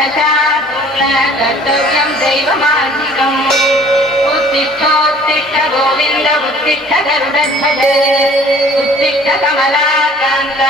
దశార్దూల కర్తవ్యం దైవమాన్నికం ఉత్తిష్టోత్తిష్ట గోవింద ఉత్తిష్ట గరుడధ్వజ ఉత్తిష్ట కమలాకాంత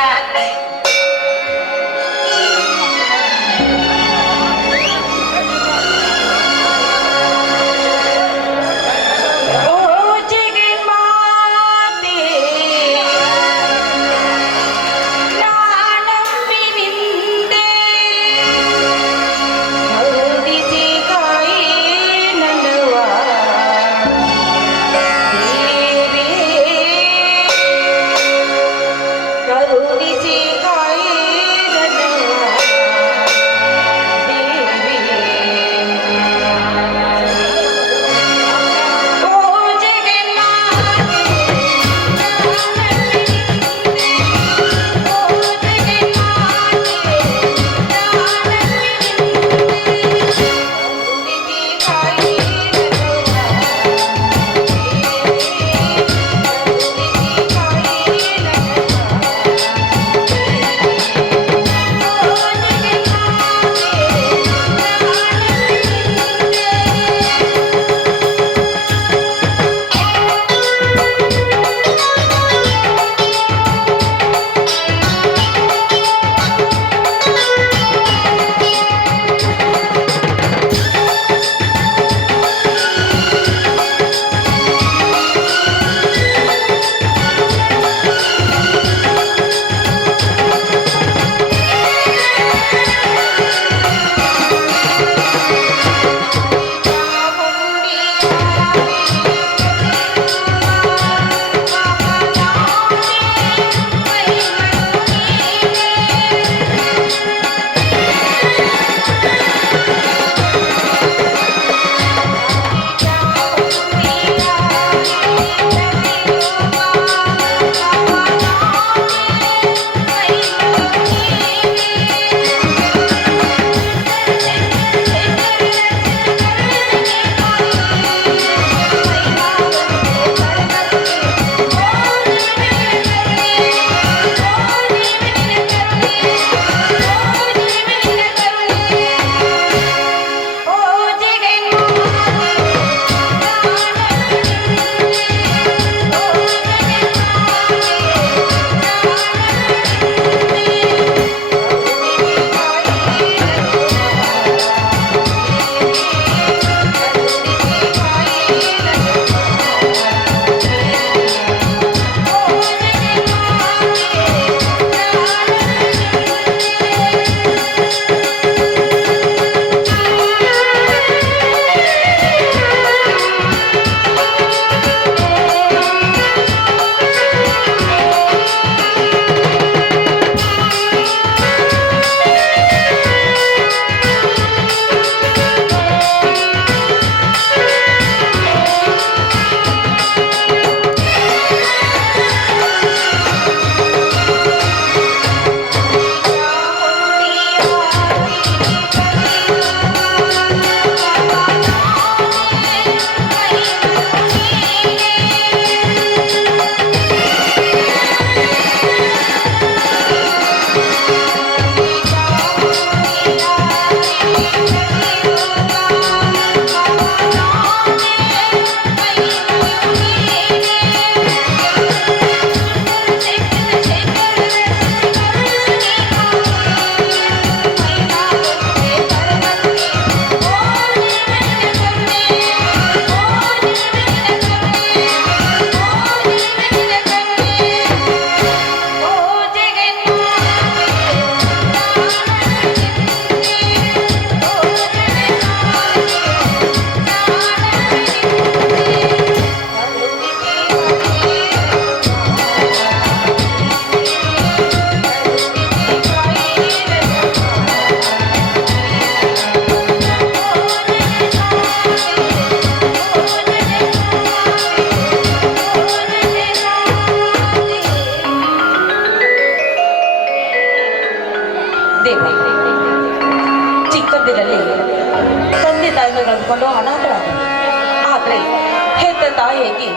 ತಾಯಿಯಾಗಿ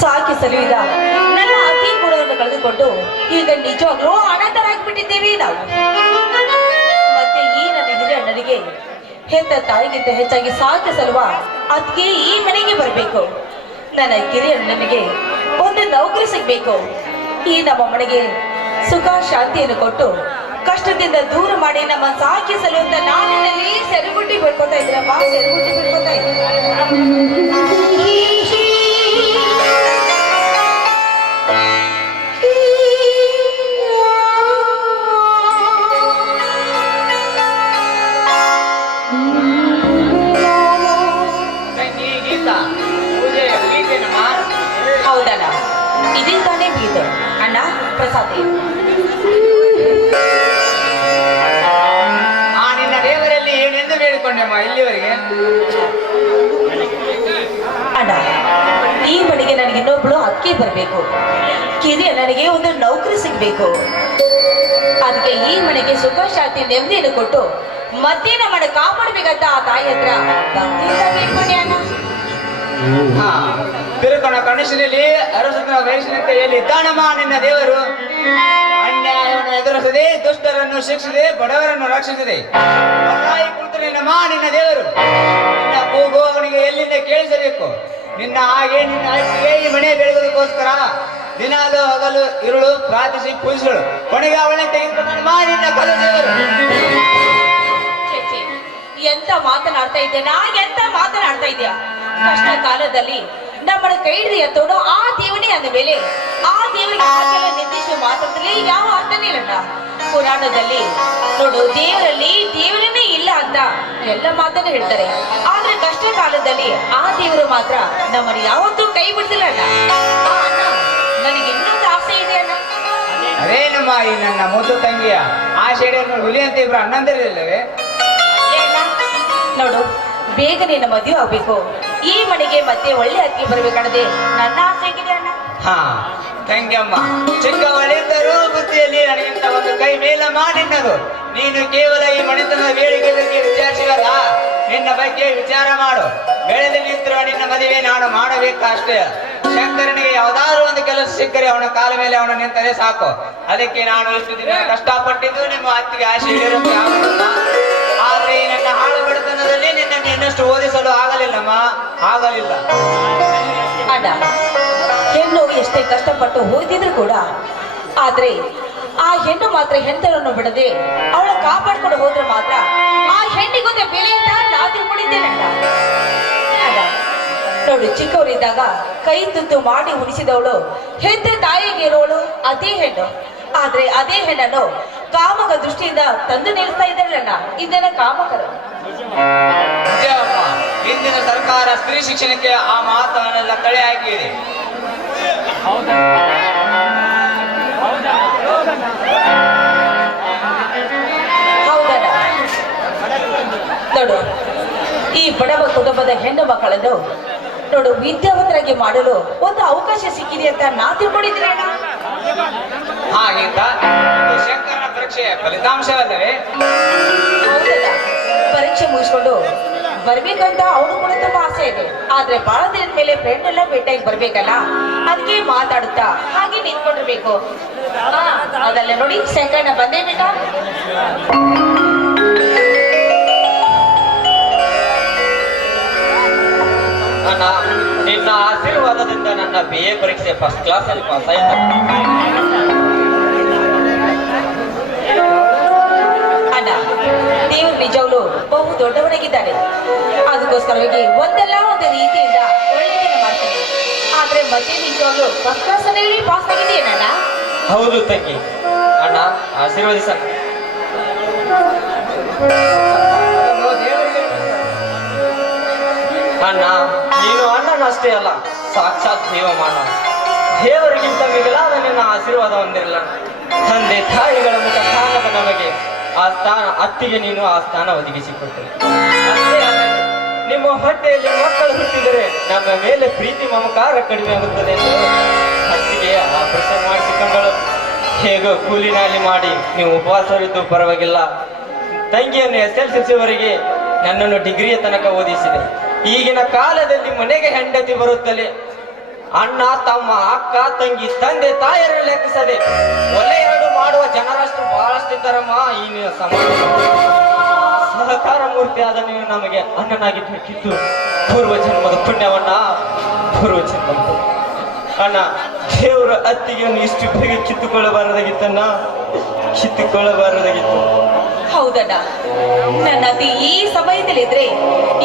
ಸಾಕಿ ಸಲಿದ ನನ್ನ ಅತಿ ಗುಣವನ್ನು ಕಳೆದುಕೊಂಡು ಈಗ ನಿಜವಾಗ್ಲೂ ಅನಾಥರಾಗಿಬಿಟ್ಟಿದ್ದೀವಿ ನಾವು. ಮತ್ತೆ ಈ ನನ್ನ ಹಿರಿಯ ಅಣ್ಣನಿಗೆ ಹೆತ್ತ ತಾಯಿಗಿಂತ ಹೆಚ್ಚಾಗಿ ಸಾಕಿ ಸಲುವ ಅದಕ್ಕೆ ಈ ಮನೆಗೆ ಬರಬೇಕು. ನನ್ನ ಕಿರಿಯ ಅಣ್ಣನಿಗೆ ಒಂದು ನೌಕರಿ ಸಿಗ್ಬೇಕು. ಈ ನಮ್ಮ ಮನೆಗೆ ಸುಖ, ಶಾಂತಿಯನ್ನು ಕೊಟ್ಟು ಕಷ್ಟದಿಂದ ದೂರ ಮಾಡಿ ನಮ್ಮ ಸಾಕಿಸಲು ಅಂತ ನಾನಿನಲ್ಲಿ ಸೆರೆಗುಟ್ಟಿ ಬಿಡ್ಕೊತಾ ಇದ್ರಪ್ಪ ಸೆರೆಗುಟ್ಟಿ ಬಿಡ್ಕೋತಾ ಇದ್ರೆ ಇಲ್ಲಿವರೆಗೆ ಅಣ್ಣ ಈ ಬಳಿಗೆ ನನಗೆ ಇನ್ನೊಬ್ಳು ಅಕ್ಕಿ ಬರಬೇಕು. ಕಿರಿಯ ನನಗೆ ಒಂದು ನೌಕರಿ ಸಿಗ್ಬೇಕು. ಅದಕ್ಕೆ ಈ ಮನೆಗೆ ಸುಖ ಶಾಂತಿ ನೆಮ್ಮದಿಯನ್ನು ಕೊಟ್ಟು ಮತ್ತೆ ಮನೆ ಕಾಪಾಡ್ಬೇಕಂತ ಆ ತಾಯಿ ಹತ್ರ ಭಕ್ತಿಯಿಂದ ಅಣ್ಣ. ತಿರುಕಣ ಕನಸಿನಲ್ಲಿ ಅರಸನ ವಯಸ್ಸಿನಂತೆ ಎಲ್ಲಿ ಇದ್ದಾನಮ್ಮ ನಿನ್ನ ದೇವರು? ಎದುರಿಸದೆ, ದುಷ್ಟರನ್ನು ಶಿಕ್ಷಿಸದೆ, ಬಡವರನ್ನು ರಕ್ಷಿಸಿದೆ ಕುಳಿತು ನಿನ್ನಮ್ಮ ನಿನ್ನ ದೇವರು. ನಿನ್ನ ಕೂಗು ಎಲ್ಲಿಂದ ಕೇಳಿಸಬೇಕು? ನಿನ್ನ ಹಾಗೆ, ನಿನ್ನ ಈ ಮನೆ ಬೆಳಗುವುದಕ್ಕೋಸ್ಕರ ದಿನಾಲು ಹಗಲು ಇರುಳು, ಪ್ರಾರ್ಥಿಸಿ ಪೂಜಿಸಳು ಕೊನೆಗೆ ಅವಳೆ ತೆಗೆದುಕೊಂಡು ನಿನ್ನ ಕಲು ದೇವರು. ಎಂತ ಮಾತನಾಡ್ತಾ ಇದ್ದೆ ನಾ? ಎಂತ ಮಾತನಾಡ್ತಾ ಇದ್ಯಾ? ಕಷ್ಟ ಕಾಲದಲ್ಲಿ ನಮ್ಮನ್ನ ಕೈ ಹಿಡಿದು ಎತ್ತೋಡು ಆ ದೇವನೇ ಅಂದ ಮೇಲೆ. ಆ ದೇವರಿಗೆ ನಿರ್ದೇಶ ನಿಂದಿಸುವ ಮಾತ್ರದಲ್ಲಿ ಯಾವ ಅರ್ಥನೇ ಇಲ್ಲ ಪುರಾಣದಲ್ಲಿ ನೋಡು ದೇವರಲ್ಲಿ ದೇವರನ್ನೇ ಇಲ್ಲ ಅಂತ ಎಲ್ಲ ಮಾತನ್ನು ಹೇಳ್ತಾರೆ. ಆದ್ರೆ ಕಷ್ಟ ಕಾಲದಲ್ಲಿ ಆ ದೇವರು ಮಾತ್ರ ನಮ್ಮನ್ನು ಯಾವತ್ತೂ ಕೈ ಬಿಡ್ತಿಲ್ಲ ನನಗೆ ಇನ್ನೊಂದು ಆಸೆ ಇದೆ ಅಣ್ಣ. ಅದೇನಮ್ಮ ಈ ನನ್ನ ಮುದ್ದು ತಂಗಿಯ ಆ ಶೇಡಿಯನ್ನು ಹುಲಿ ಅಂತ ಇಬ್ರು ಅಣ್ಣಂದಿರಲಿಲ್ಲವೇ? ನೋಡು ಬೇಗನೆ ನಿನ್ನ ಮದುವೆ ಆಗ್ಬೇಕು. ಈ ಮನೆಗೆ ಮತ್ತೆ ಒಳ್ಳೆ ಅಕ್ಕಿ ಬರ್ಬೇಕನ್ನದೆ ನನ್ನ ಆಸೆ ಆಗಿದೆ ಅಣ್ಣ? ಹಾ ತಂಗಮ್ಮ ಚಿಕ್ಕವಳಿದ್ದರೂ ಬುದ್ಧಿಯಲ್ಲಿ ನನಗಿಂತ ಒಂದು ಕೈ ಮೇಲ ಮಾಡಿದ್ದರು. ನೀನು ಕೇವಲ ಈ ಮಣಿತನ ಬೇಡಿಕೆ ವಿಚಾರಿಸಿವಲ್ಲ ನಿನ್ನ ಬಗ್ಗೆ ವಿಚಾರ ಮಾಡು. ಬೆಳೆದು ನಿಂತಿರುವ ನಿನ್ನ ಮದುವೆ ನಾನು ಮಾಡಬೇಕಷ್ಟೇ. ಶಂಕರನಿಗೆ ಯಾವ್ದಾದ್ರು ಒಂದು ಕೆಲಸ ಸಿಕ್ಕರೆ ಅವನ ಕಾಲ ಮೇಲೆ ಅವನು ನಿಂತರೆ ಸಾಕು. ಅದಕ್ಕೆ ನಾನು ಇಷ್ಟು ದಿನ ಕಷ್ಟಪಟ್ಟಿದ್ದು ನಿಮ್ಮ ಅತ್ತಿಗೆ ಈಡೇರುತ್ತೆ ಇನ್ನಷ್ಟು ಓದಿಸಲು ಆಗಲಿಲ್ಲಮ್ಮ. ಆಗಲಿಲ್ಲ. ಅಣ್ಣ, ಹೆಣ್ಣು ಎಷ್ಟೇ ಕಷ್ಟಪಟ್ಟು ಓದಿದ್ರು ಕೂಡ, ಆದ್ರೆ ಆ ಹೆಣ್ಣು ಮಾತ್ರ ಹೆಂಡರನ್ನು ಬಿಡದೆ ಅವಳ ಕಾಪಾಡ್ಕೊಂಡು ಹೋದ್ರೆ ಮಾತ್ರ ಆ ಹೆಣ್ಣಿಗೊಂದು ಬೆಲೆ ಅಂತ ನಾ ತಿಳ್ಕೊಂಡಿದ್ದೇನೆ ನೋಡಿ, ಚಿಕ್ಕವರಿದ್ದಾಗ ಕೈ ತುತ್ತು ಮಾಡಿ ಉಣಿಸಿದವಳು ಹೆತ್ತ ತಾಯಿಗೆ ಇರೋಳು ಅದೇ ಹೆಣ್ಣು. ಆದ್ರೆ ಅದೇ ಹೆಣ್ಣನ್ನು ಕಾಮಕ ದೃಷ್ಟಿಯಿಂದ ತಂದು ನಿಲ್ತಾ ಇದ್ದಾಳಣ್ಣ ಇದನ್ನ ಕಾಮಕರು. ಇಂದಿನ ಸರ್ಕಾರ ಸ್ತ್ರೀ ಶಿಕ್ಷಣಕ್ಕೆ ಆ ಮಹತ್ವವನ್ನೆಲ್ಲ ತಡೆ ಹಾಕಿದೆ. ನೋಡು ಈ ಬಡವ ಕುಟುಂಬದ ಹೆಣ್ಣು ಮಕ್ಕಳನ್ನು ನೋಡು ವಿದ್ಯಾವಂತರಾಗಿ ಮಾಡಲು ಒಂದು ಅವಕಾಶ ಸಿಕ್ಕಿದೆ ಅಂತ ನಾ ತಿಳ್ಕೊಂಡಿದ್ರೆ ಶಂಕರನ ಪರೀಕ್ಷೆಯ ಫಲಿತಾಂಶವಲ್ಲವೇ ಪರೀಕ್ಷೆ ಮುಗಿಸ್ಕೊಂಡು ಬರ್ಬೇಕಂತ ಅವನು ಕೂಡ ತುಂಬಾ ಆಸೆ ಇದೆ. ಆದ್ರೆ ಬಹಳ ದಿನದ ಮೇಲೆ ಫ್ರೆಂಡ್ ಎಲ್ಲ ಭೇಟಿಯಾಗಿ ಬರ್ಬೇಕಲ್ಲ? ಅದಕ್ಕೆ ಮಾತಾಡುತ್ತಾ ಹಾಗೆ ನಿಂತ್ಕೊಂಡಿರ್ಬೇಕು. ಅದಲ್ಲ ನೋಡಿ ಶಂಕರಣ್ಣ ಬಂದೇ ಬೇಟ ನಿನ್ನ ಆಶೀರ್ವಾದದಿಂದ ನನ್ನ ಬಿ ಎ ಪರೀಕ್ಷೆ ಫಸ್ಟ್ ಕ್ಲಾಸ್ ಅಲ್ಲಿ ಪಾಸ್ ಆಯ್ತು. ಅಣ್ಣ ನೀವು ನಿಜವೂ ದೊಡ್ಡವನಾಗಿದ್ದಾನೆ. ಅದಕ್ಕೋಸ್ಕರವಾಗಿ ಒಂದಲ್ಲ ಒಂದು ರೀತಿಯಿಂದ ಒಳ್ಳೆಯದನ್ನ ಮಾಡ್ತಾನೆ. ಆದ್ರೆ ಮತ್ತೆ ನಿಜವಾಗ್ಲು ಫಸ್ಟ್ ಕ್ಲಾಸ್ ಅಲ್ಲಿ ಪಾಸ್ ಆಗಿದೆಯೇನಣ್ಣ ಹೌದು ತಂಗಿ. ಅಣ್ಣ, ಆಶೀರ್ವದಿಸ ಅಣ್ಣ. ನೀನು ಅಣ್ಣನಷ್ಟೇ ಅಲ್ಲ, ಸಾಕ್ಷಾತ್ ದೇವ ಮಾನವ ದೇವರಿಗಿಂತ ಮಿಗಿಲಾದ ನಿನ್ನ ಆಶೀರ್ವಾದ ಹೊಂದಿರಲ್ಲ. ತಂದೆ ತಾಯಿಗಳ ಮುಖ ಕಾಣದ ನಮಗೆ. ಆ ಸ್ಥಾನ, ಅತ್ತಿಗೆ ನೀನು ಆ ಸ್ಥಾನ ಒದಗಿಸಿಕೊಟ್ಟೆ. ನಿಮ್ಮ ಹೊಟ್ಟೆಯಲ್ಲಿ ಮಕ್ಕಳು ಹುಟ್ಟಿದರೆ ನಮ್ಮ ಮೇಲೆ ಪ್ರೀತಿ ಮಮಕಾರ ಕಡಿಮೆ ಆಗುತ್ತದೆ ಅತ್ತಿಗೆ ಆ ಆಪರೇಷನ್ ಮಾಡಿಸಿಕೊಂಡಳು ಹೇಗೋ ಕೂಲಿನಲ್ಲಿ ಮಾಡಿ ನೀವು ಉಪವಾಸವಿದ್ದು ಪರವಾಗಿಲ್ಲ. ತಂಗಿಯನ್ನು ಎಸ್ ಎಲ್ ಸಿ ವರೆಗೆ ನನ್ನನ್ನು ಡಿಗ್ರಿಯ ತನಕ ಓದಿಸಿದೆ. ಈಗಿನ ಕಾಲದಲ್ಲಿ ಮನೆಗೆ ಹೆಂಡತಿ ಬರುತ್ತಲೇ ಅಣ್ಣ ತಮ್ಮ ಅಕ್ಕ ತಂಗಿ ತಂದೆ ತಾಯಿಯರ ಲೆಕ್ಕಿಸದೆ ಒಲೆ ಎರಡು ಮಾಡುವ ಜನರಷ್ಟು ಬಹಳಷ್ಟಿದ್ದಾರಮ್ಮ ಈ ಸಮಾಜ. ಮೂರ್ತಿ ಆದ ನೀನು ನಮಗೆ ಅಣ್ಣನಾಗಿ ಬೇಕಿತ್ತು. ಪೂರ್ವ ಜನ್ಮದ ಪುಣ್ಯವನ್ನ ಪೂರ್ವ ಜನ್ಮ ಅಣ್ಣ ದೇವರ ಅತ್ತಿಗೆಯನ್ನು ಇಷ್ಟು ಬೇಗ ಕಿತ್ತುಕೊಳ್ಳಬಾರದಾಗಿತ್ತಣ್ಣ. ಕಿತ್ತುಕೊಳ್ಳಬಾರದಾಗಿತ್ತು. ಹೌದಣ್ಣ. ನನ್ನ ಅತಿ ಈ ಸಮಯದಲ್ಲಿದ್ರೆ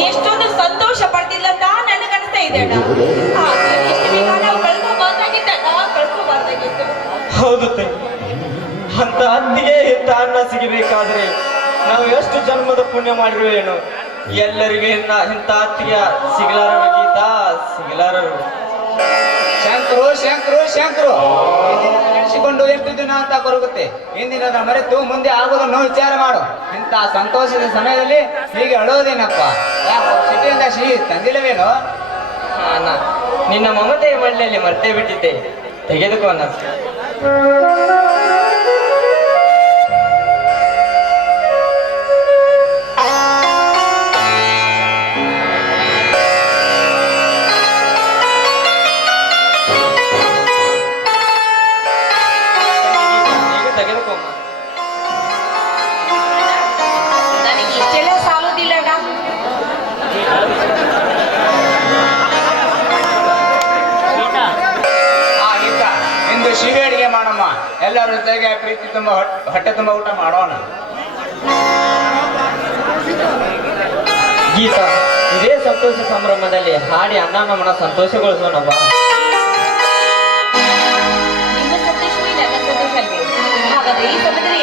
ಎಷ್ಟೊಂದು ಸಂತೋಷ ಪಡ್ತಿಲ್ಲ ಅಂತ ನನಗನ್ಸ್ತಾ ಇದೆ ಅಣ್ಣ. ಹೌದು ತಂಗಿ ಅಂತ ಅಂದಿಗೆ ಇಂಥ ಅನ್ನ ಸಿಗಬೇಕಾದ್ರೆ ನಾವು ಎಷ್ಟು ಜನ್ಮದ ಪುಣ್ಯ ಮಾಡಿರುವೇನು ಎಲ್ಲರಿಗೆ ಇನ್ನ- ಇಂಥ ಅತ್ತಿಗೆ ಸಿಗಲಾರರು ಗೀತ ಸಿಗಲಾರರು. ಶಂಕರು ಶಂಕರು ಶಂಕರು. ಇಂದಿನ ನೆನೆಸಿಕೊಂಡು ಎಷ್ಟು ದಿನ ಅಂತ ಕೊರಗುತ್ತೆ. ಇಂದಿನದ ಮರೆತು ಮುಂದೆ ಆಗುವುದನ್ನು ವಿಚಾರ ಮಾಡು. ಇಂಥ ಸಂತೋಷದ ಸಮಯದಲ್ಲಿ ಹೀಗೆ ಅಳೋದೇನಪ್ಪ? ಸಿಟಿಯಿಂದ ಸಿಹಿ ತಂದಿಲ್ಲವೇನೋ? ನಿನ್ನ ಮಮತೆಯ ಮಳ್ಳಿಯಲ್ಲಿ ಮರ್ತೇ ಬಿಟ್ಟಿದ್ದೆ. ತೆಗೆದುಕೋ ಅಣ್ಣ ಇಂದು ಸಿಹಿ ಅಡಿಗೆ ಮಾಡಮ್ಮ. ಎಲ್ಲರೂ ಜೊತೆಗೆ ಪ್ರೀತಿ ತುಂಬ ಹೊಟ್ಟೆ ತುಂಬ ಊಟ ಮಾಡೋಣ. ಗೀತ ಇದೇ ಸಂತೋಷ ಸಂಭ್ರಮದಲ್ಲಿ ಹಾಡಿ ಅನ್ನ ನಮ್ಮನ್ನ ಸಂತೋಷಗೊಳಿಸೋಣ ಬಾ ಹಾಗಾದ್ರೆ ಈ ಸಮಯದಲ್ಲಿ